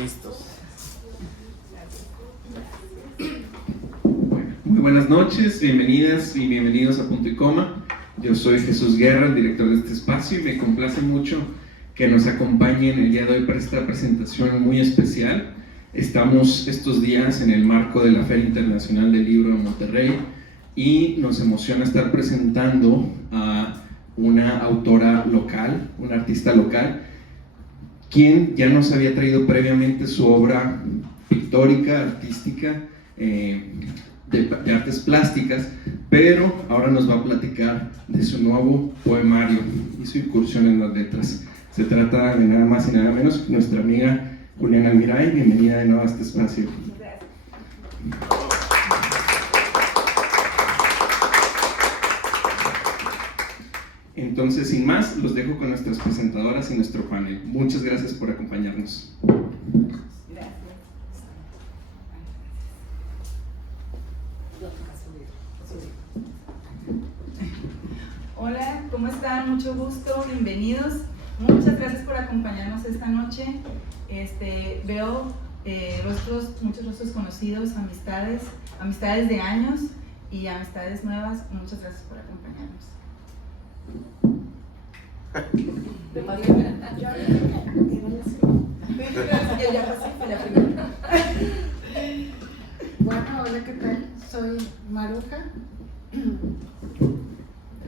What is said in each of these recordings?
Listos. Muy buenas noches, bienvenidas y bienvenidos a Punto y Coma. Yo soy Jesús Guerra, el director de este espacio, y me complace mucho que nos acompañen el día de hoy para esta presentación muy especial. Estamos estos días en el marco de la Feria Internacional del Libro de Monterrey y nos emociona estar presentando a una autora local, una artista local, quien ya nos había traído previamente su obra pictórica, artística, de artes plásticas, pero ahora nos va a platicar de su nuevo poemario y su incursión en las letras. Se trata de nada más y nada menos que nuestra amiga Juliana Almiray. Bienvenida de nuevo a este espacio. Entonces, sin más, los dejo con nuestras presentadoras y nuestro panel. Muchas gracias por acompañarnos. Hola, ¿cómo están? Mucho gusto, bienvenidos. Muchas gracias por acompañarnos esta noche. Veo muchos rostros conocidos, amistades de años y amistades nuevas. Muchas gracias por acompañarnos. Bueno, hola, ¿qué tal? Soy Maruja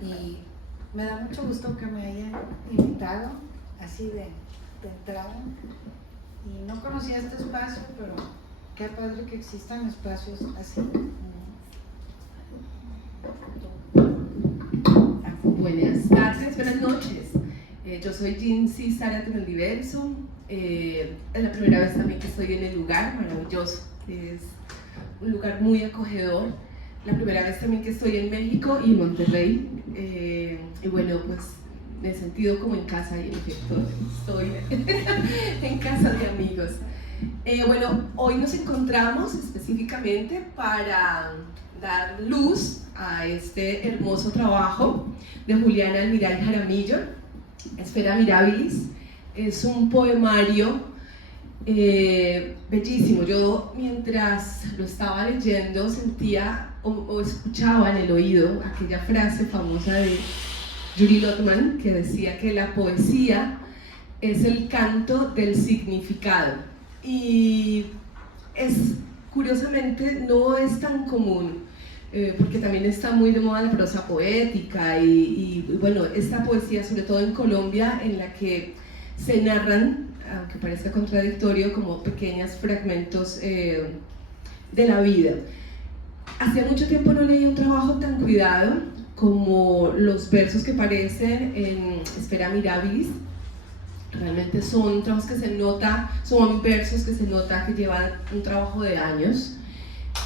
y me da mucho gusto que me hayan invitado así de entrada, y no conocía este espacio, pero qué padre que existan espacios así. Buenas tardes, buenas noches. Yo soy Jinsi Zárate del Diverso. Es la primera vez también que estoy en el lugar maravilloso. Es un lugar muy acogedor. La primera vez también que estoy en México y Monterrey. Y bueno, pues me he sentido como en casa, y en efecto estoy en casa de amigos. Bueno, hoy nos encontramos específicamente para dar luz a este hermoso trabajo de Juliana Almiray Jaramillo, Esfera Mirabilis. Es un poemario bellísimo. Yo, mientras lo estaba leyendo, sentía o escuchaba en el oído aquella frase famosa de Yuri Lotman, que decía que la poesía es el canto del significado. Y curiosamente no es tan común, porque también está muy de moda la prosa poética y bueno, esta poesía, sobre todo en Colombia, en la que se narran, aunque parezca contradictorio, como pequeños fragmentos de la vida. Hacía mucho tiempo no leía un trabajo tan cuidado como los versos que aparecen en Esfera Mirabilis. Realmente son trabajos que se nota, son versos que se nota que llevan un trabajo de años.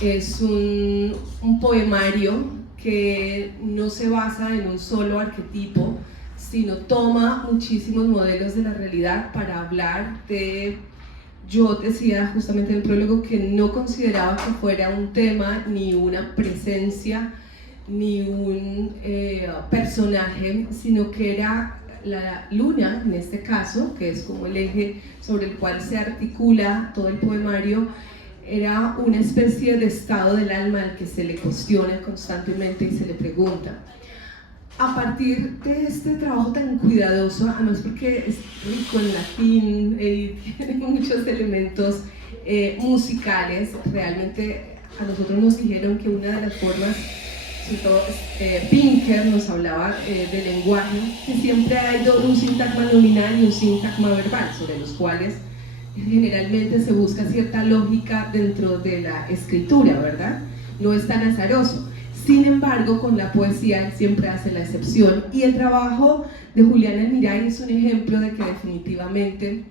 Es un poemario que no se basa en un solo arquetipo, sino toma muchísimos modelos de la realidad para hablar de... Yo decía justamente en el prólogo que no consideraba que fuera un tema, ni una presencia, ni un personaje, sino que era la luna, en este caso, que es como el eje sobre el cual se articula todo el poemario. Era una especie de estado del alma al que se le cuestiona constantemente y se le pregunta. A partir de este trabajo tan cuidadoso, además porque es rico en latín, tiene muchos elementos musicales, realmente a nosotros nos dijeron que una de las formas, sobre todo Pinker nos hablaba del lenguaje, que siempre ha ido un sintagma nominal y un sintagma verbal, sobre los cuales generalmente se busca cierta lógica dentro de la escritura, ¿verdad? No es tan azaroso. Sin embargo, con la poesía siempre hace la excepción, y el trabajo de Juliana Almiray es un ejemplo de que definitivamente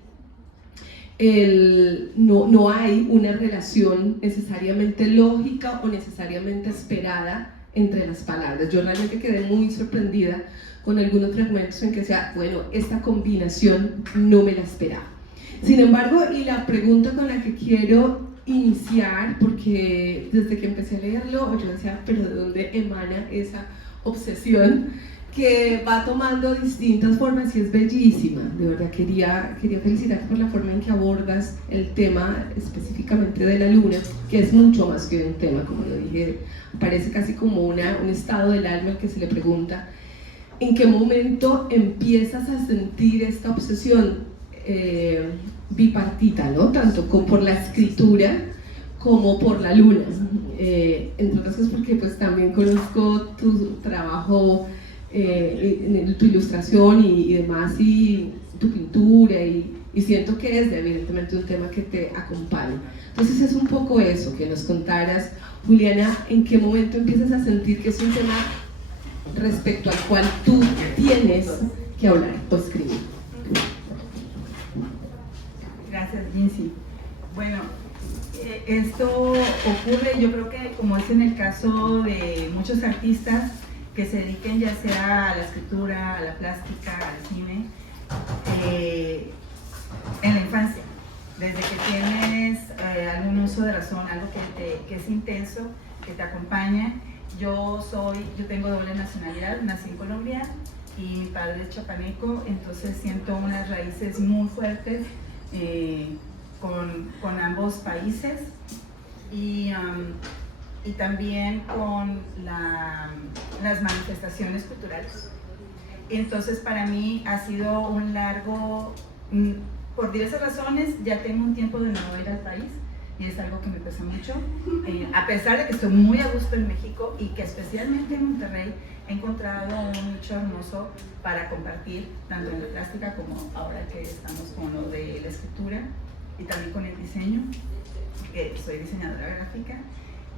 no hay una relación necesariamente lógica o necesariamente esperada entre las palabras. Yo realmente quedé muy sorprendida con algunos fragmentos en que decía, bueno, esta combinación no me la esperaba. Sin embargo, y la pregunta con la que quiero iniciar, porque desde que empecé a leerlo yo decía, pero ¿de dónde emana esa obsesión? que va tomando distintas formas y es bellísima. De verdad quería felicitarte por la forma en que abordas el tema específicamente de la luna, que es mucho más que un tema, como lo dije, parece casi como un estado del alma al que se le pregunta en qué momento empiezas a sentir esta obsesión bipartita, ¿no? Tanto por la escritura como por la luna, entre otras cosas porque pues también conozco tu trabajo, tu ilustración y demás, y tu pintura, y siento que es evidentemente un tema que te acompaña. Entonces es un poco eso, que nos contaras, Juliana, en qué momento empiezas a sentir que es un tema respecto al cual tú tienes que hablar o escribir. Gracias, Jinsi. Bueno, esto ocurre, yo creo que como es en el caso de muchos artistas que se dediquen ya sea a la escritura, a la plástica, al cine, en la infancia, desde que tienes algún uso de razón, algo que es intenso, que te acompaña. Yo tengo doble nacionalidad, nací en Colombia y mi padre es chapaneco, entonces siento unas raíces muy fuertes con ambos países y también con las manifestaciones culturales. Entonces para mí ha sido un largo, por diversas razones, ya tengo un tiempo de no ir al país y es algo que me pesa mucho, a pesar de que estoy muy a gusto en México y que especialmente en Monterrey he encontrado un nicho hermoso para compartir, tanto en la plástica como ahora que estamos con lo de la escritura y también con el diseño, que soy diseñadora gráfica,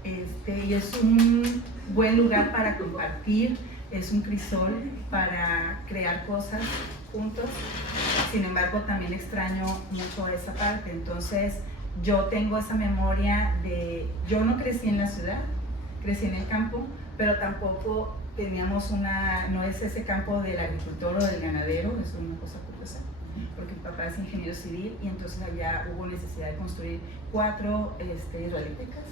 y es un buen lugar para compartir, es un crisol para crear cosas juntos. Sin embargo, también extraño mucho esa parte, entonces yo tengo esa memoria yo no crecí en la ciudad, crecí en el campo, pero tampoco teníamos no es ese campo del agricultor o del ganadero, es una cosa curiosa, porque mi papá es ingeniero civil y entonces allá hubo necesidad de construir 4 hidroeléctricas,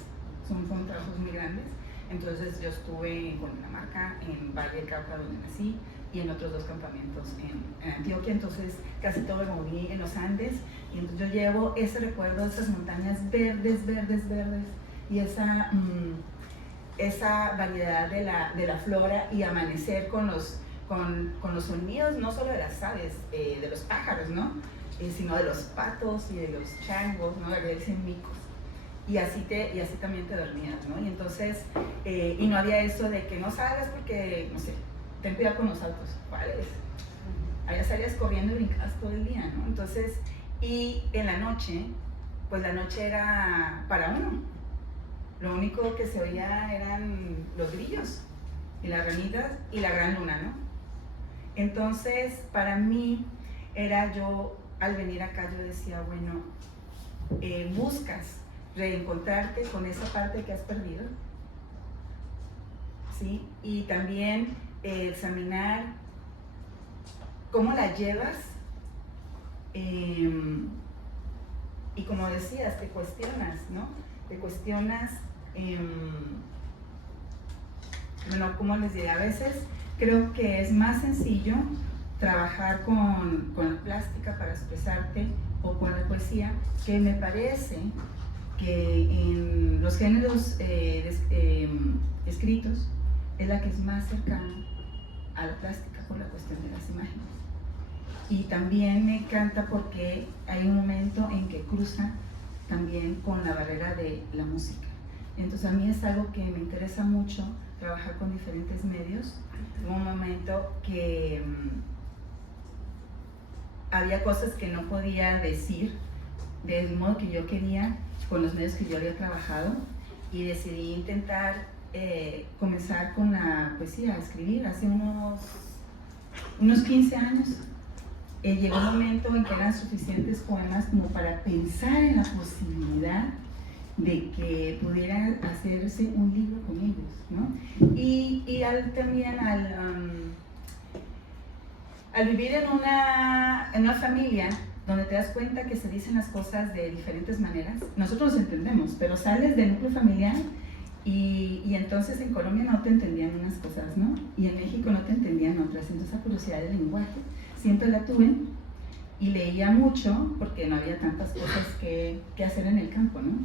fueron trabajos muy grandes, entonces yo estuve en Cundinamarca, en Valle del Cauca donde nací, y en otros 2 campamentos en Antioquia, entonces casi todo me moví en los Andes, y entonces yo llevo ese recuerdo de esas montañas verdes, y esa variedad de la flora, y amanecer con los sonidos, no solo de las aves, de los pájaros, ¿no? Sino de los patos y de los changos, ¿no? Le dicen micos. Y así también te dormías, ¿no? Y entonces, y no había eso de que no salgas porque, no sé, ten cuidado con los autos, ¿cuál es? Allá salías corriendo y brincabas todo el día, ¿no? Entonces, y en la noche, pues la noche era para uno. Lo único que se oía eran los grillos y las ranitas y la gran luna, ¿no? Entonces, para mí, al venir acá, yo decía, bueno, buscas reencontrarte con esa parte que has perdido, ¿sí? Y también examinar cómo la llevas, y como decías, te cuestionas, ¿no? Te cuestionas, bueno, ¿cómo les diré? A veces creo que es más sencillo trabajar con la plástica para expresarte o con la poesía, que me parece que en los géneros escritos es la que es más cercana a la plástica por la cuestión de las imágenes. Y también me encanta porque hay un momento en que cruza también con la barrera de la música. Entonces a mí es algo que me interesa mucho, trabajar con diferentes medios. Hubo un momento que había cosas que no podía decir del modo que yo quería, con los medios que yo había trabajado, y decidí intentar comenzar con la poesía, a escribir hace unos 15 años. Llegó un momento en que eran suficientes poemas como para pensar en la posibilidad de que pudiera hacerse un libro con ellos, ¿no? Y también al vivir en una familia donde te das cuenta que se dicen las cosas de diferentes maneras, nosotros nos entendemos, pero sales del núcleo familiar Y entonces en Colombia no te entendían unas cosas, ¿no? Y en México no te entendían otras. Entonces esa curiosidad del lenguaje siempre la tuve y leía mucho porque no había tantas cosas que hacer en el campo, ¿no?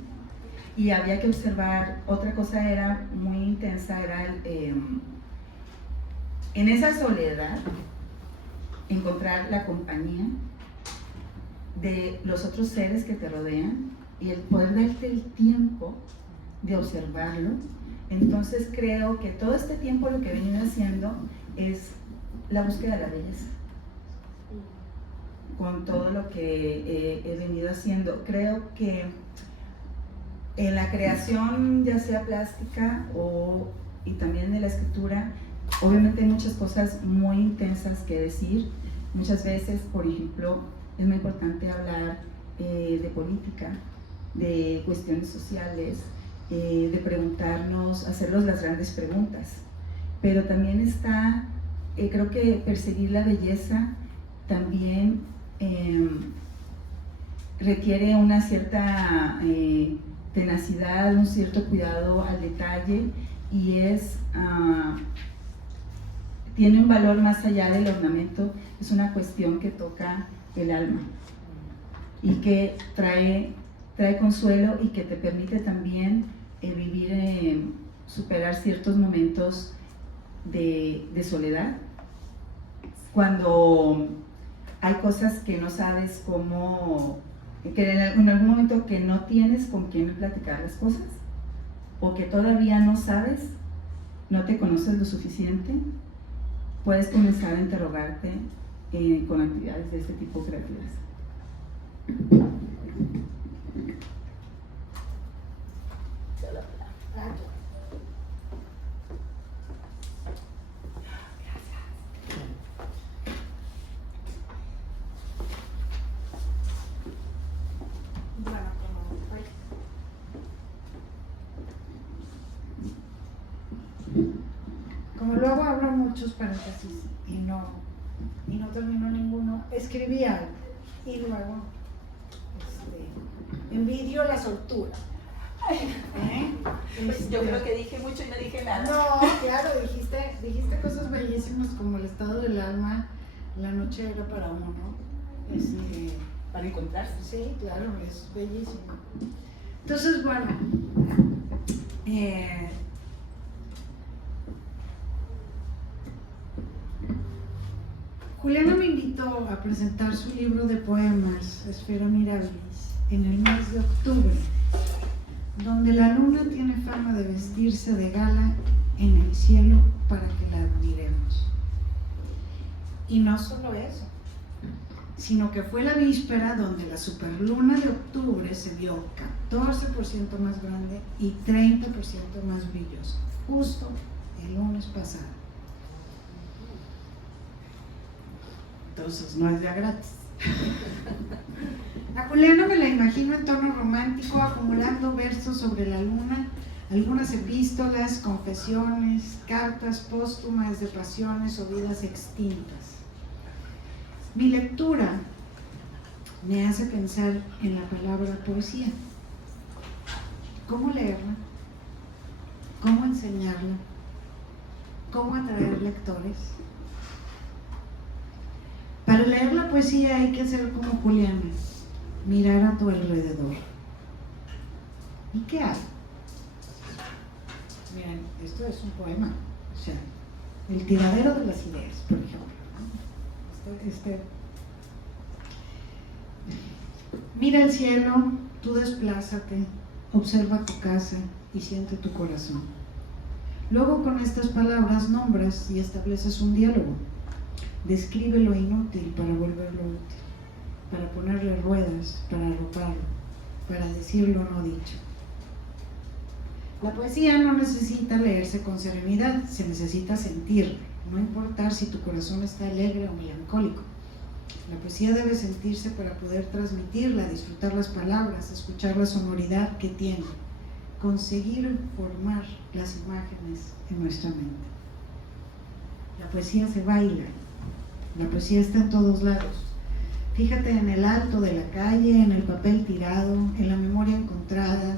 Y había que observar. Otra cosa era muy intensa, era en esa soledad encontrar la compañía de los otros seres que te rodean y el poder darte el tiempo de observarlo. Entonces creo que todo este tiempo lo que he venido haciendo es la búsqueda de la belleza. Con todo lo que he venido haciendo, creo que en la creación, ya sea plástica y también de la escritura, obviamente hay muchas cosas muy intensas que decir. Muchas veces, por ejemplo, es muy importante hablar de política, de cuestiones sociales, de preguntarnos, hacernos las grandes preguntas. Pero también está, creo que perseguir la belleza también requiere una cierta tenacidad, un cierto cuidado al detalle y tiene un valor más allá del ornamento. Es una cuestión que toca el alma y que trae consuelo y que te permite también vivir, superar ciertos momentos de soledad, cuando hay cosas que no sabes cómo, que en algún momento que no tienes con quién platicar las cosas, o que todavía no sabes, no te conoces lo suficiente, puedes comenzar a interrogarte con actividades de este tipo creativas. Como luego abro muchos paréntesis y no termino ninguno, escribí algo y luego envidio la soltura. Pues yo creo que dije mucho y no dije nada. No, claro, dijiste cosas bellísimas como el estado del alma, la noche era para uno. Para encontrarse. Sí, claro, es bellísimo. Entonces, bueno, Juliana me invitó a presentar su libro de poemas, Esfera Mirabilis, en el mes de octubre, donde la luna tiene fama de vestirse de gala en el cielo para que la admiremos. Y no solo eso, sino que fue la víspera donde la superluna de octubre se vio 14% más grande y 30% más brillosa, justo el lunes pasado. Entonces no es ya gratis. A Juliana me la imagino en tono romántico, acumulando versos sobre la luna, algunas epístolas, confesiones, cartas póstumas de pasiones o vidas extintas. Mi lectura me hace pensar en la palabra poesía. ¿Cómo leerla? ¿Cómo enseñarla? ¿Cómo atraer lectores? Para leer la poesía hay que hacer como Juliana, mirar a tu alrededor. ¿Y qué hay? Miren, esto es un poema, o sea, el tiradero de las ideas, por ejemplo. Mira el cielo, tú desplázate, observa tu casa y siente tu corazón. Luego con estas palabras nombras y estableces un diálogo. Describe lo inútil para volverlo útil, para ponerle ruedas, para arroparlo, para decir lo no dicho. La poesía no necesita leerse con serenidad, se necesita sentirlo, no importar si tu corazón está alegre o melancólico. La poesía debe sentirse para poder transmitirla, disfrutar las palabras, escuchar la sonoridad que tiene, conseguir formar las imágenes en nuestra mente. La poesía se baila. La poesía está en todos lados. Fíjate en el alto de la calle, en el papel tirado, en la memoria encontrada,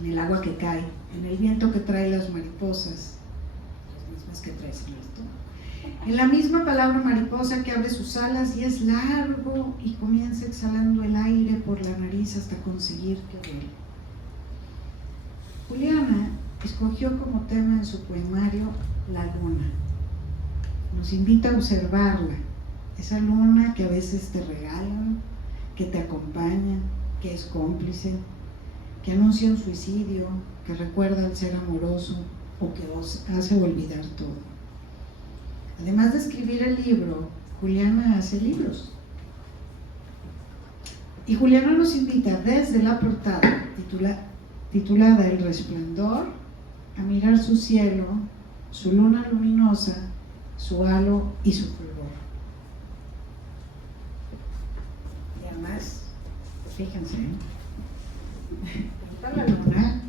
en el agua que cae, en el viento que trae las mariposas, las mismas que traes en el estómago, en la misma palabra mariposa que abre sus alas y es largo y comienza exhalando el aire por la nariz hasta conseguir que vuele. Juliana escogió como tema en su poemario la luna. Nos invita a observarla, esa luna que a veces te regalan, que te acompaña, que es cómplice, que anuncia un suicidio, que recuerda el ser amoroso o que os hace olvidar todo. Además de escribir el libro, Juliana hace libros. Y Juliana nos invita desde la portada titulada El Resplandor a mirar su cielo, su luna luminosa, su halo y su fulgor. Y además, fíjense, está la luna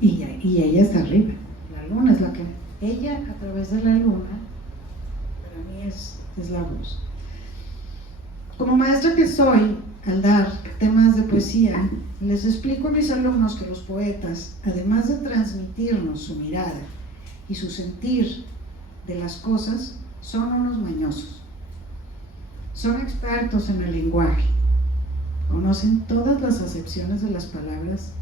y ella está arriba. La luna es la que, ella a través de la luna, para mí es la voz. Como maestra que soy, al dar temas de poesía, les explico a mis alumnos que los poetas, además de transmitirnos su mirada y su sentir de las cosas, son unos mañosos. Son expertos en el lenguaje, conocen todas las acepciones de las palabras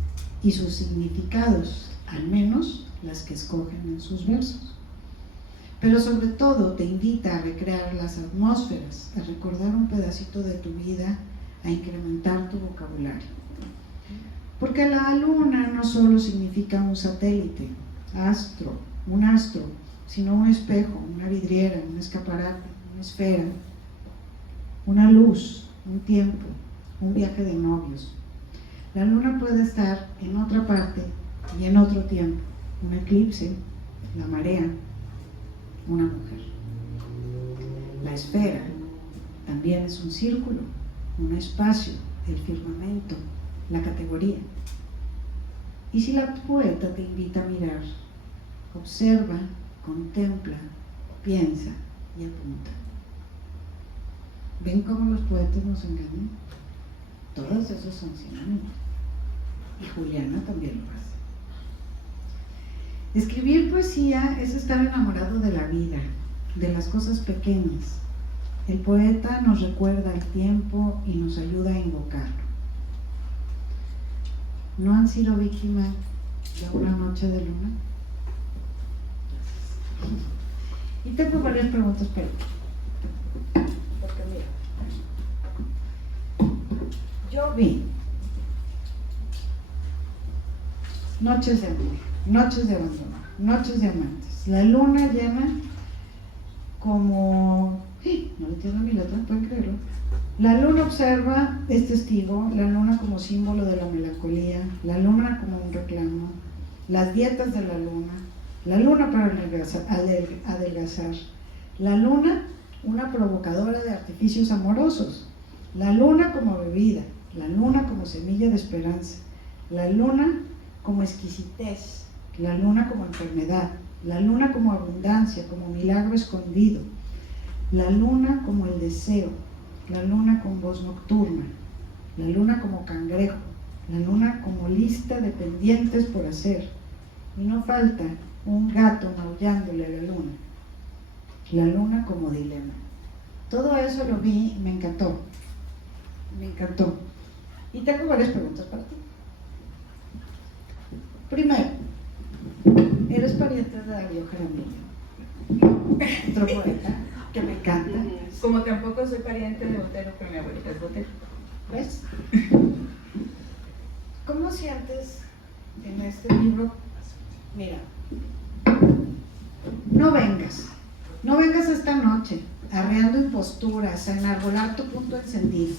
y sus significados, al menos las que escogen en sus versos. Pero sobre todo te invita a recrear las atmósferas, a recordar un pedacito de tu vida, a incrementar tu vocabulario. Porque la luna no solo significa un satélite, un astro, sino un espejo, una vidriera, un escaparate, una esfera, una luz, un tiempo, un viaje de novios. La luna puede estar en otra parte y en otro tiempo, un eclipse, la marea, una mujer. La esfera también es un círculo, un espacio, el firmamento, la categoría. Y si la poeta te invita a mirar, observa, contempla, piensa y apunta. ¿Ven cómo los poetas nos engañan? Todos esos son sinónimos. Y Juliana también lo hace. Escribir poesía es estar enamorado de la vida, de las cosas pequeñas. El poeta nos recuerda el tiempo y nos ayuda a invocarlo. ¿No han sido víctimas de una noche de luna? Y tengo varias preguntas para ti. Porque mira, yo vi noches de amor, noches de abandono, noches de amantes, la luna llena como... no le entiendo mi letra, pueden creerlo. La luna observa, es testigo, la luna como símbolo de la melancolía, la luna como un reclamo, las dietas de la luna para adelgazar, la luna una provocadora de artificios amorosos, la luna como bebida, la luna como semilla de esperanza, la luna como exquisitez, la luna como enfermedad, la luna como abundancia, como milagro escondido, la luna como el deseo, la luna con voz nocturna, la luna como cangrejo, la luna como lista de pendientes por hacer, y no falta un gato maullándole a la luna como dilema. Todo eso lo vi y me encantó, y tengo varias preguntas para ti. Primero, eres pariente de Darío Jaramillo, otro poeta que me encanta. Como tampoco soy pariente de Botero, pero mi abuelita es Botero. ¿Ves? ¿Cómo sientes en este libro? Mira, no vengas esta noche arreando imposturas, a enarbolar tu punto encendido.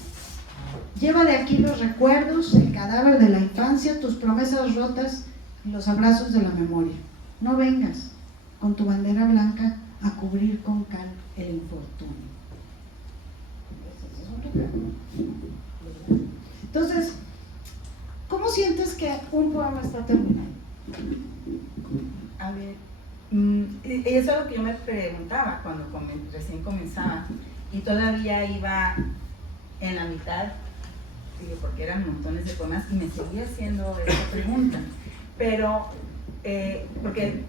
Lleva de aquí los recuerdos, el cadáver de la infancia, tus promesas rotas y los abrazos de la memoria. No vengas con tu bandera blanca a cubrir con cal el infortunio. Entonces, ¿cómo sientes que un poema está terminado? A ver, eso es algo que yo me preguntaba cuando recién comenzaba y todavía iba en la mitad Digo, porque eran montones de poemas y me seguía haciendo esta pregunta. Pero, porque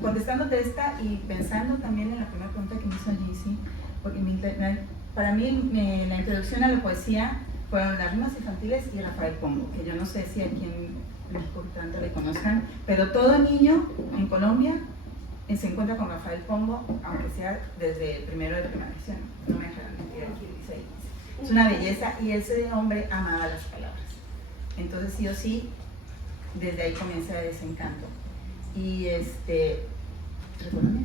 contestándote esta y pensando también en la primera pregunta que me hizo Gizzy, porque para mí la introducción a la poesía fueron las rimas infantiles y Rafael Pombo, que yo no sé si aquí en México tanto le conozcan, pero todo niño en Colombia se encuentra con Rafael Pombo, aunque sea desde primero de primaria, no me dejarán mentir aquí, dice ahí. Es una belleza y ese hombre amaba las palabras. Entonces sí o sí, desde ahí comienza ese encanto. Y ¿recuérdame?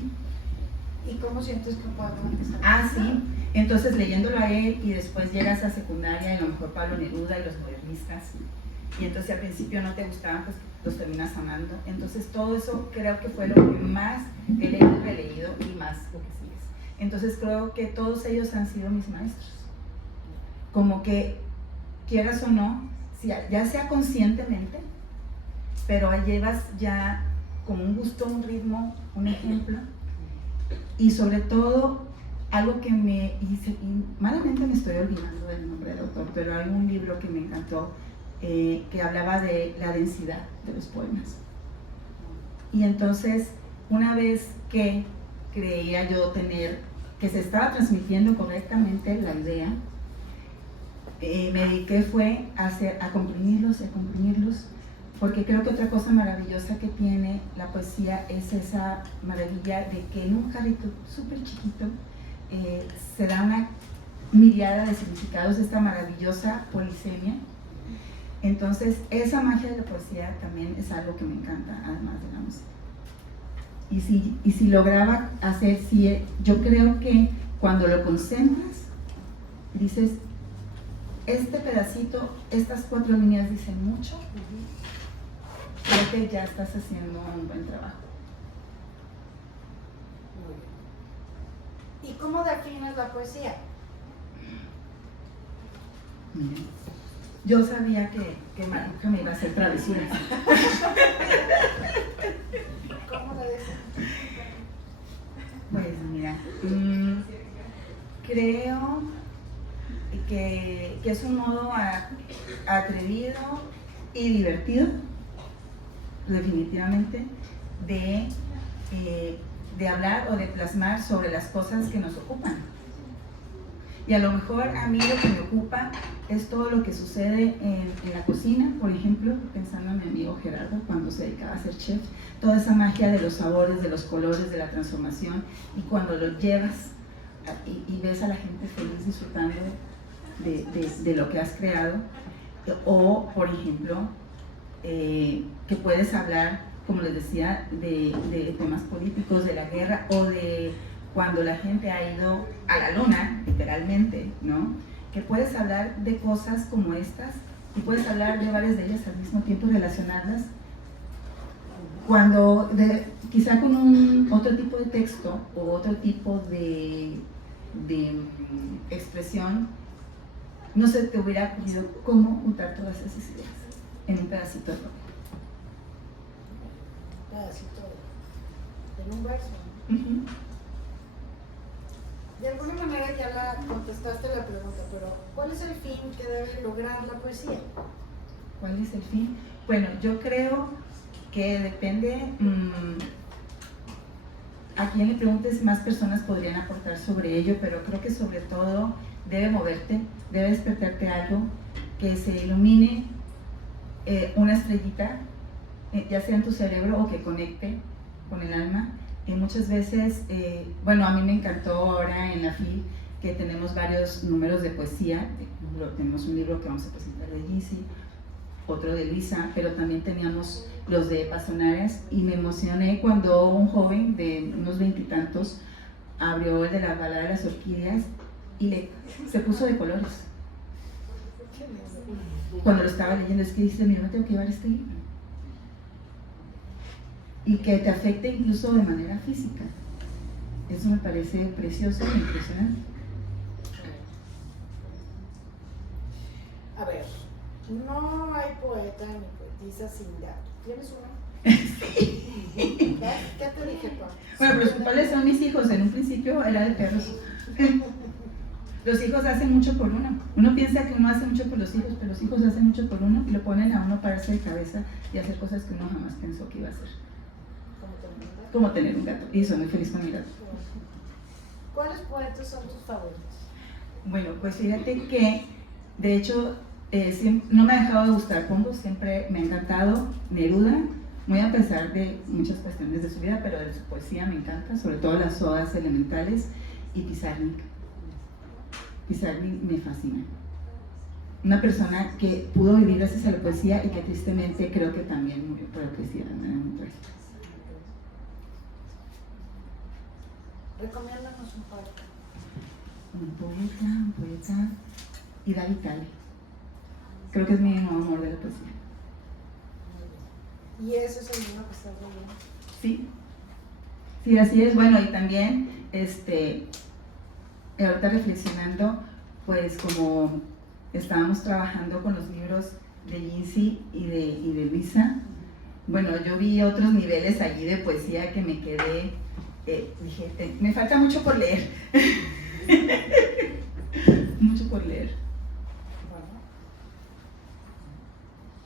¿Y cómo sientes que podemos empezar? Ah, sí. Entonces leyéndolo a él y después llegas a secundaria y a lo mejor Pablo Neruda y los modernistas. Y entonces al principio no te gustaban, pues los terminas amando. Entonces todo eso creo que fue lo que más he leído y releído y más lo que sigues. Entonces creo que todos ellos han sido mis maestros. Como que quieras o no, ya sea conscientemente, pero llevas ya como un gusto, un ritmo, un ejemplo. Y sobre todo, algo que me hice, y malamente me estoy olvidando del nombre del autor, pero hay un libro que me encantó, que hablaba de la densidad de los poemas. Y entonces, una vez que creía yo que se estaba transmitiendo correctamente la idea, me dediqué fue a comprimirlos, porque creo que otra cosa maravillosa que tiene la poesía es esa maravilla de que en un jarrito súper chiquito se da una miriada de significados, esta maravillosa polisemia. Entonces, esa magia de la poesía también es algo que me encanta, además de la música. Y si lograba hacer, yo creo que cuando lo concentras, dices, este pedacito, estas 4 líneas dicen mucho, creo que ya estás haciendo un buen trabajo. Muy bien. ¿Y cómo defines la poesía? Miren, yo sabía que Maruja me iba a hacer travesuras. ¿Cómo la defines? Pues mira, creo que es un modo atrevido y divertido, definitivamente, de hablar o de plasmar sobre las cosas que nos ocupan. Y a lo mejor a mí lo que me ocupa es todo lo que sucede en la cocina, por ejemplo, pensando en mi amigo Gerardo cuando se dedicaba a ser chef, toda esa magia de los sabores, de los colores, de la transformación, y cuando lo llevas y ves a la gente feliz disfrutando de lo que has creado, o por ejemplo, que puedes hablar, como les decía, de temas políticos, de la guerra, o de cuando la gente ha ido a la luna, literalmente, ¿no? Que puedes hablar de cosas como estas y puedes hablar de varias de ellas al mismo tiempo, relacionarlas, cuando quizá con otro tipo de texto o otro tipo de expresión no se te hubiera ocurrido cómo juntar todas esas ideas en un pedacito de ropa. Un pedacito en un verso. Uh-huh. De alguna manera ya la contestaste la pregunta, pero ¿cuál es el fin que debe lograr la poesía? ¿Cuál es el fin? Bueno, yo creo que depende a quien le preguntes, más personas podrían aportar sobre ello, pero creo que sobre todo debe moverte, debe despertarte algo, que se ilumine una estrellita, ya sea en tu cerebro o que conecte con el alma. Muchas veces, bueno, a mí me encantó ahora en la FIL que tenemos varios números de poesía. Tenemos un libro que vamos a presentar de Gizzy, otro de Luisa, pero también teníamos los de Pastonares, y me emocioné cuando un joven de unos 20 y tantos abrió el de la balada de las orquídeas y se puso de colores. Cuando lo estaba leyendo, es que dice, mira, me tengo que llevar este libro. Y que te afecte incluso de manera física. Eso me parece precioso e impresionante. A ver, no hay poeta ni poetisa sin gato. ¿Tienes uno? Sí. ¿Qué te dije, Pau? Bueno, pero ¿cuáles son mis hijos? En un principio era de perros. Los hijos hacen mucho por uno. Uno piensa que uno hace mucho por los hijos, pero los hijos hacen mucho por uno y lo ponen a uno pararse de cabeza y hacer cosas que uno jamás pensó que iba a hacer. Como tener un gato. Y soy muy feliz con mi gato. ¿Cuáles poetas son tus favoritos? Bueno, pues fíjate que, de hecho, no me ha dejado de gustar Pombo, siempre me ha encantado Neruda, muy a pesar de muchas cuestiones de su vida, pero de su poesía me encanta, sobre todo las odas elementales, y Pizarnik. Pizarnik me fascina. Una persona que pudo vivir gracias a la poesía y que tristemente creo que también murió por la poesía de manera muy trágica. Recomiéndanos un poeta. Un poeta, Ida Vitale. Creo que es mi nuevo amor de la poesía. ¿Y ese es el libro que estás leyendo? Sí, sí, así es. Bueno, y también, ahorita reflexionando, pues como estábamos trabajando con los libros de Lindsay y de Luisa, bueno, yo vi otros niveles allí de poesía que me quedé, dije, me falta mucho por leer. Mucho por leer. Bueno.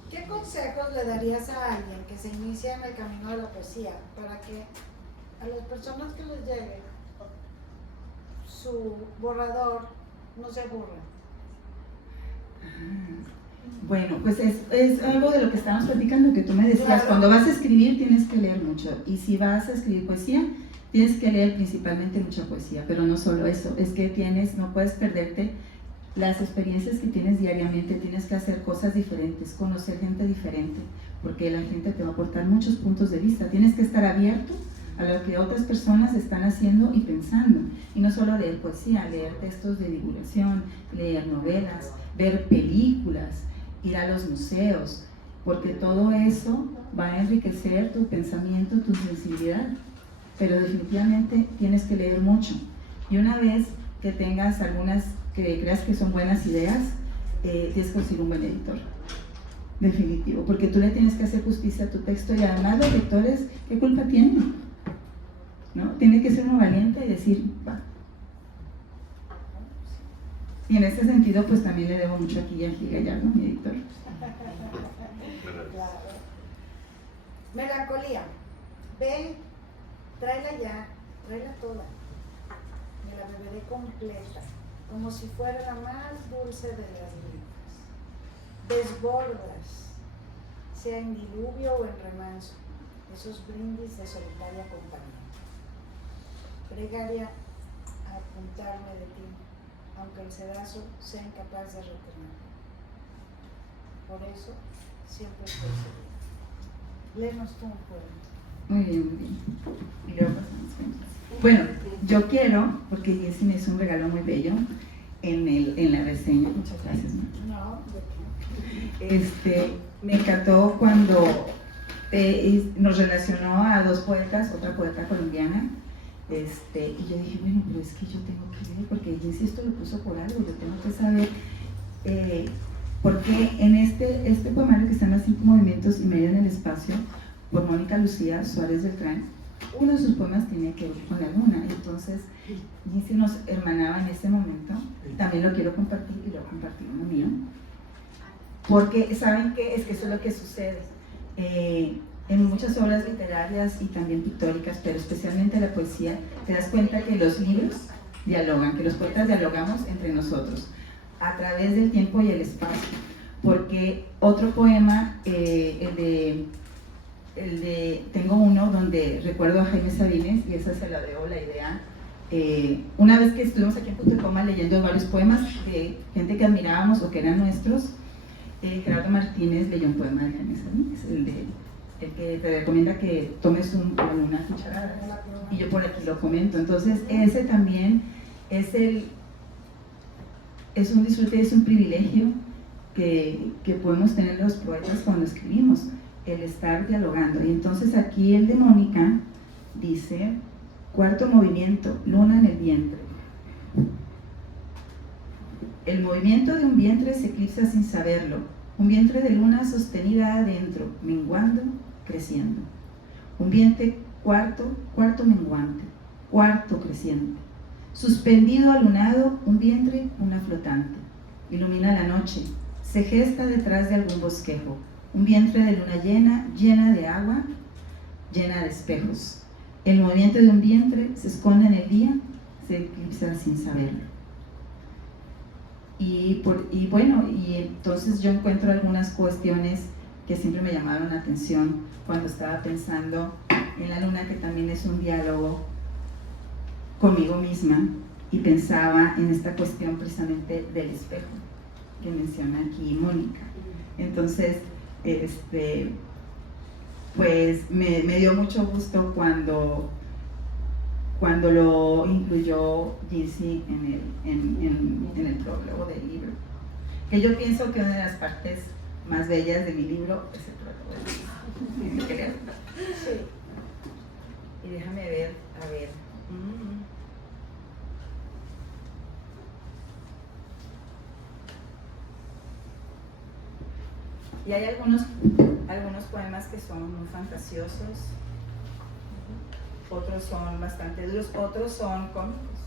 ¿Qué consejos le darías a alguien que se inicia en el camino de la poesía para que a las personas que les llegue su borrador no se aburran? Bueno, pues es algo de lo que estábamos platicando, que tú me decías, claro. Cuando vas a escribir tienes que leer mucho, y si vas a escribir poesía, tienes que leer principalmente mucha poesía, pero no solo eso, es que no puedes perderte las experiencias que tienes diariamente, tienes que hacer cosas diferentes, conocer gente diferente, porque la gente te va a aportar muchos puntos de vista, tienes que estar abierto a lo que otras personas están haciendo y pensando, y no solo leer poesía, leer textos de divulgación, leer novelas, ver películas, ir a los museos, porque todo eso va a enriquecer tu pensamiento, tu sensibilidad, pero definitivamente tienes que leer mucho, y una vez que tengas algunas que creas que son buenas ideas, tienes que conseguir un buen editor, definitivo, porque tú le tienes que hacer justicia a tu texto, y además los lectores, ¿qué culpa tienen? ¿No? Tiene que ser muy valiente y decir, va. Y en este sentido, pues también le debo mucho aquí a Gil Gallardo, mi editor. Claro. Melancolía. Ve, tráela ya, tráela toda. Me la beberé completa, como si fuera la más dulce de las brincas. Desbordas, sea en diluvio o en remanso, esos brindis de solitaria compañía. Pregaria a apuntarme de ti, aunque el sedazo sea incapaz de retenerme. Por eso, siempre estoy segura. Léenos tú un poema. Muy bien, muy bien. Y luego pasamos cuentas. Bueno, yo quiero, porque Jessy me hizo un regalo muy bello en la reseña. Muchas gracias, No, me encantó cuando nos relacionó a dos poetas, otra poeta colombiana, y yo dije, bueno, pero es que yo tengo que ver, porque Jessy esto lo puso por algo, yo tengo que saber, porque en este poemario que está en los 5 movimientos y medio en el espacio, por Mónica Lucía Suárez Beltrán, uno de sus poemas tiene que ver con la luna, entonces Jessy nos hermanaba en ese momento, también lo quiero compartir y lo compartí uno mío, porque ¿saben qué? Es que eso es lo que sucede. En muchas obras literarias y también pictóricas, pero especialmente la poesía, te das cuenta que los libros dialogan, que los poetas dialogamos entre nosotros, a través del tiempo y el espacio, porque otro poema, tengo uno donde recuerdo a Jaime Sabines, y esa se la debo la idea, una vez que estuvimos aquí en Punto y Coma leyendo varios poemas de gente que admirábamos o que eran nuestros, Gerardo Martínez leyó un poema de Jaime Sabines, el que te recomienda que tomes una cucharada, y yo por aquí lo comento. Entonces ese también es un disfrute, es un privilegio que podemos tener los poetas cuando escribimos, el estar dialogando. Y entonces aquí el de Mónica dice: cuarto movimiento, luna en el vientre. El movimiento de un vientre se eclipsa sin saberlo, un vientre de luna sostenida adentro, menguando, creciendo. Un vientre cuarto menguante, cuarto creciente. Suspendido alunado, un vientre, una flotante. Ilumina la noche, se gesta detrás de algún bosquejo. Un vientre de luna llena, llena de agua, llena de espejos. El movimiento de un vientre se esconde en el día, se eclipsa sin saberlo. Y entonces yo encuentro algunas cuestiones que siempre me llamaron la atención cuando estaba pensando en la luna, que también es un diálogo conmigo misma, y pensaba en esta cuestión precisamente del espejo que menciona aquí Mónica. Entonces, pues me dio mucho gusto cuando lo incluyó Ginsi en el prólogo del libro, que yo pienso que una de las partes más bellas de mi libro es el prólogo del libro. Sí. Y déjame ver, a ver. Y hay algunos poemas que son muy fantasiosos, otros son bastante duros, otros son cómicos.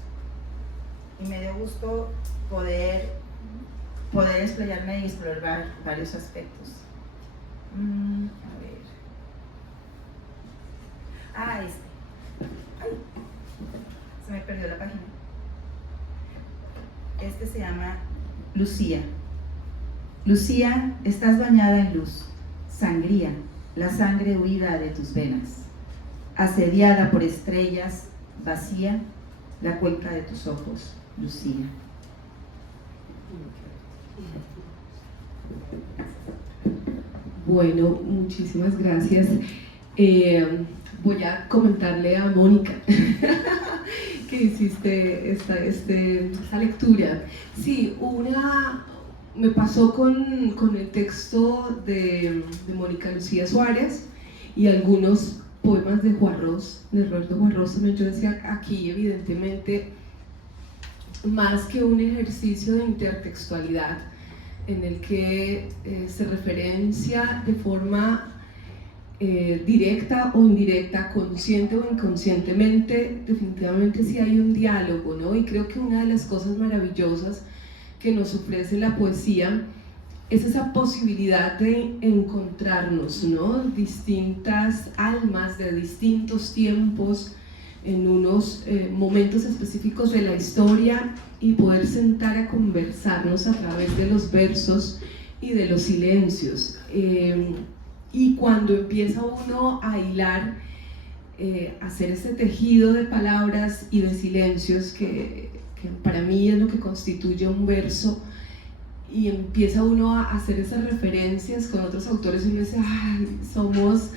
Y me dio gusto poder explayarme y explorar varios aspectos. A ver. Ay, se me perdió la página. Este se llama Lucía. Lucía, estás bañada en luz, sangría, la sangre huida de tus venas, asediada por estrellas, vacía, la cuenca de tus ojos, Lucía. Bueno, muchísimas gracias. Voy a comentarle a Mónica que hiciste esta lectura. Sí, me pasó con el texto de Mónica Lucía Suárez y algunos poemas de Juarros, de Roberto Juarros. Yo decía, aquí evidentemente, más que un ejercicio de intertextualidad en el que se referencia de forma directa o indirecta, consciente o inconscientemente, definitivamente sí hay un diálogo, ¿no? Y creo que una de las cosas maravillosas que nos ofrece la poesía es esa posibilidad de encontrarnos, ¿no? Distintas almas de distintos tiempos en unos momentos específicos de la historia y poder sentar a conversarnos a través de los versos y de los silencios. Y cuando empieza uno a hilar, hacer ese tejido de palabras y de silencios que para mí es lo que constituye un verso, y empieza uno a hacer esas referencias con otros autores y uno dice, ¡ay, somos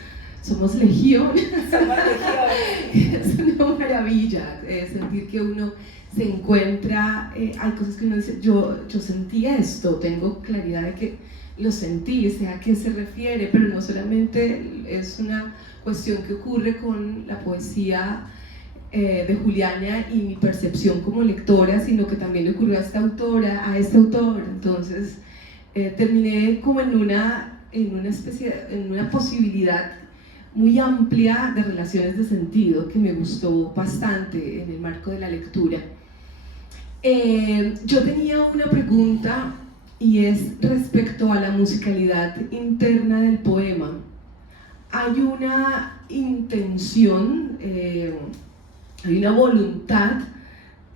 legión! Somos legión. Es una maravilla sentir que uno se encuentra, hay cosas que uno dice, yo sentí esto, tengo claridad de que lo sentí, sé a qué se refiere, pero no solamente es una cuestión que ocurre con la poesía de Juliana y mi percepción como lectora, sino que también le ocurrió a esta autora, a este autor. Entonces terminé como en una posibilidad muy amplia de relaciones de sentido que me gustó bastante en el marco de la lectura. Yo tenía una pregunta, y es respecto a la musicalidad interna del poema. Hay una intención, hay una voluntad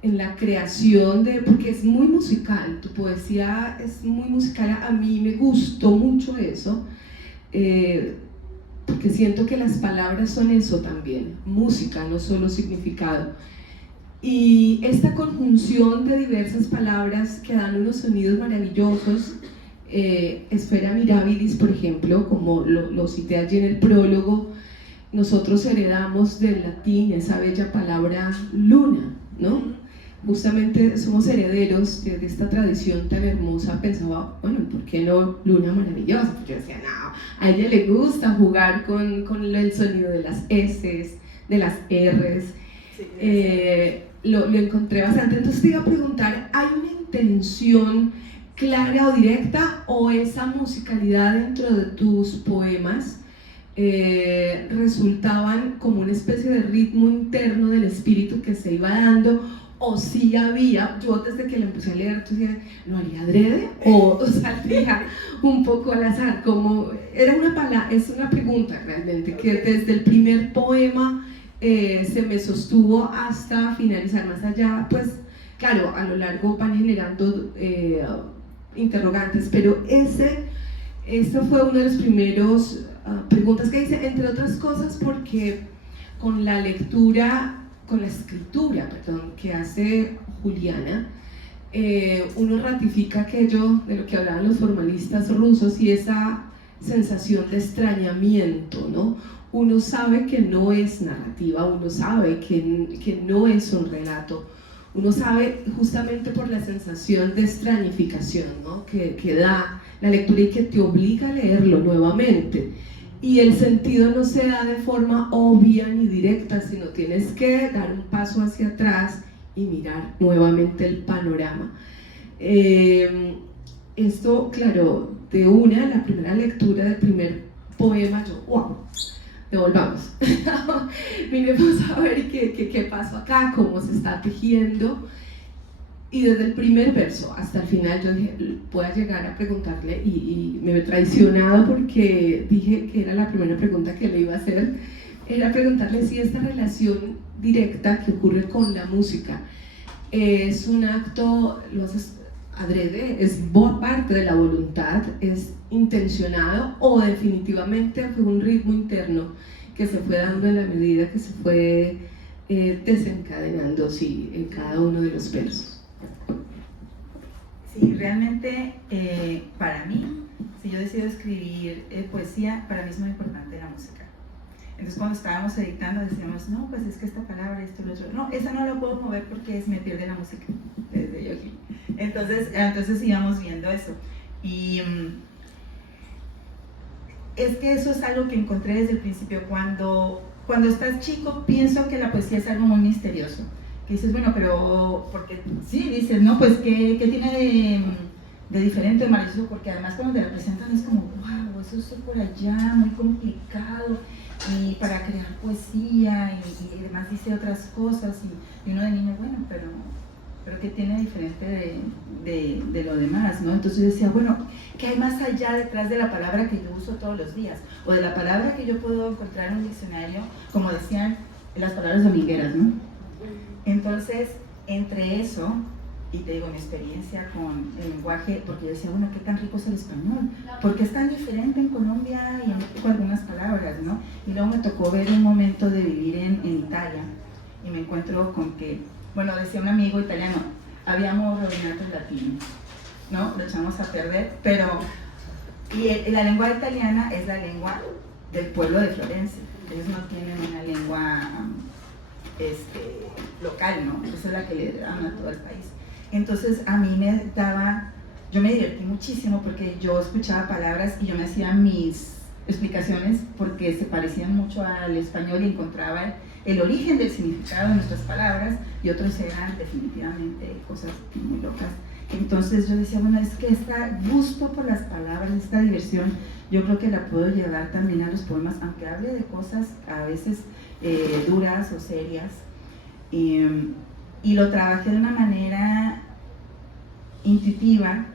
en la creación porque es muy musical, tu poesía es muy musical, a mí me gustó mucho eso, porque siento que las palabras son eso también, música, no solo significado. Y esta conjunción de diversas palabras que dan unos sonidos maravillosos, Esfera Mirabilis, por ejemplo, como lo cité allí en el prólogo, nosotros heredamos del latín esa bella palabra luna, ¿no? Justamente somos herederos de esta tradición tan hermosa. Pensaba, bueno, ¿por qué no luna maravillosa? Porque yo decía, no, a ella le gusta jugar con el sonido de las S, de las Rs. Sí, lo encontré bastante. Entonces te iba a preguntar, ¿hay una intención clara o directa, o esa musicalidad dentro de tus poemas resultaban como una especie de ritmo interno del espíritu que se iba dando, o sí había, yo desde que lo empecé a leer, yo decía, ¿lo haría adrede? O saldría un poco al azar, como, es una pregunta realmente, que desde el primer poema se me sostuvo hasta finalizar. Más allá, pues, claro, a lo largo van generando interrogantes, pero eso fue uno de los primeros preguntas que hice, entre otras cosas porque con la escritura, que hace Juliana, uno ratifica aquello de lo que hablaban los formalistas rusos y esa sensación de extrañamiento, ¿no? Uno sabe que no es narrativa, uno sabe que no es un relato, uno sabe justamente por la sensación de extrañificación, ¿no? que da la lectura y que te obliga a leerlo nuevamente. Y el sentido no se da de forma obvia ni directa, sino tienes que dar un paso hacia atrás y mirar nuevamente el panorama. Esto, claro, la primera lectura del primer poema, yo, wow, devolvamos. Miremos a ver qué pasó acá, cómo se está tejiendo. Y desde el primer verso hasta el final yo dije, voy a llegar a preguntarle, y me he traicionado porque dije que era la primera pregunta que le iba a hacer, era preguntarle si esta relación directa que ocurre con la música es un acto, lo haces adrede, es parte de la voluntad, es intencionado, o definitivamente fue un ritmo interno que se fue dando en la medida que se fue desencadenando, sí, en cada uno de los versos. Sí, realmente para mí, si yo decido escribir poesía, para mí es muy importante la música. Entonces cuando estábamos editando decíamos, no, pues es que esta palabra, esto y lo otro, no, esa no la puedo mover porque me pierde la música desde yo aquí. Entonces íbamos viendo eso. Y es que eso es algo que encontré desde el principio. Cuando estás chico, pienso que la poesía es algo muy misterioso. Que dices, bueno, pero, porque sí, dices, no, pues, ¿qué tiene de diferente o maravilloso? Porque además cuando te la presentan es como, wow, eso es por allá, muy complicado, y para crear poesía, y además dice otras cosas, y uno de niño, bueno, pero ¿qué tiene diferente de lo demás, ¿no? Entonces yo decía, bueno, ¿qué hay más allá detrás de la palabra que yo uso todos los días? O de la palabra que yo puedo encontrar en un diccionario, como decían las palabras domingueras, ¿no? Entonces, entre eso, y te digo, mi experiencia con el lenguaje, porque yo decía, bueno, ¿qué tan rico es el español? Porque es tan diferente en Colombia y en México algunas palabras, ¿no? Y luego me tocó ver un momento de vivir en Italia, y me encuentro con que, bueno, decía un amigo italiano, habíamos rovinato latino, ¿no? Lo echamos a perder, pero, y la lengua italiana es la lengua del pueblo de Florencia, ellos no tienen una lengua local, ¿no? Esa es la que le dan a todo el país. Entonces a mí yo me divertí muchísimo porque yo escuchaba palabras y yo me hacía mis explicaciones porque se parecían mucho al español y encontraba el origen del significado de nuestras palabras, y otros eran definitivamente cosas muy locas. Entonces yo decía, bueno, es que este gusto por las palabras, esta diversión, yo creo que la puedo llevar también a los poemas, aunque hable de cosas a veces duras o serias, y lo trabajé de una manera intuitiva,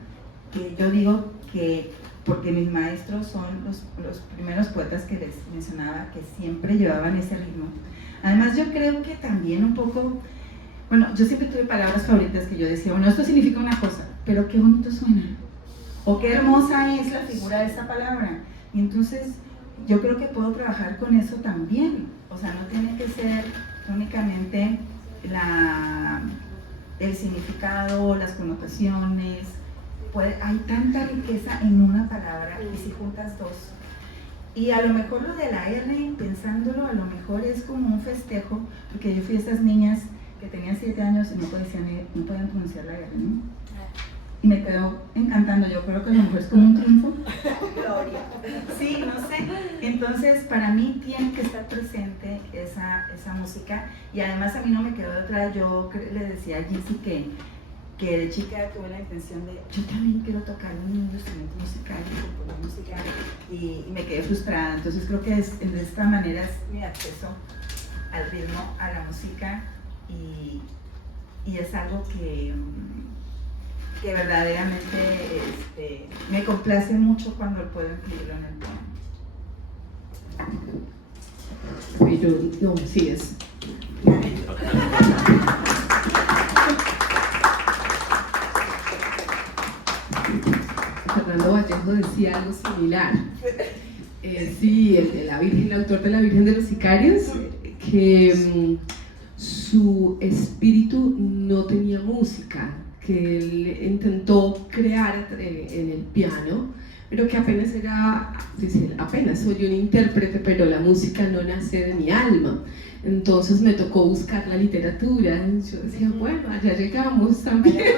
que yo digo que porque mis maestros son los primeros poetas que les mencionaba, que siempre llevaban ese ritmo. Además yo creo que también un poco, bueno, yo siempre tuve palabras favoritas que yo decía, bueno, esto significa una cosa, pero qué bonito suena, o qué hermosa es la figura de esa palabra. Y entonces yo creo que puedo trabajar con eso también, o sea, no tiene que ser únicamente el significado, las connotaciones, hay tanta riqueza en una palabra, y si juntas dos. Y a lo mejor lo de la R, pensándolo, a lo mejor es como un festejo, porque yo fui a esas niñas que tenían 7 años y no podían pronunciar la R, ¿no? Y me quedó encantando. Yo creo que a lo mejor es como un triunfo. Gloria. Sí, no sé. Entonces, para mí tiene que estar presente esa música, y además a mí no me quedó de otra. Yo le decía a Jessie que de chica tuve la intención de, yo también quiero tocar un instrumento musical y componer música, y me quedé frustrada. Entonces creo que de esta manera es mi acceso al ritmo, a la música, y es algo que verdaderamente me complace mucho cuando puedo incluirlo en el poema. Pero no, sí es. Fernando Vallejo decía algo similar. Sí, el autor de La Virgen de los Sicarios, que su espíritu no tenía música, que él intentó crear en el piano, pero que apenas dice, apenas soy un intérprete, pero la música no nace de mi alma. Entonces me tocó buscar la literatura. Yo decía, bueno, allá llegamos también.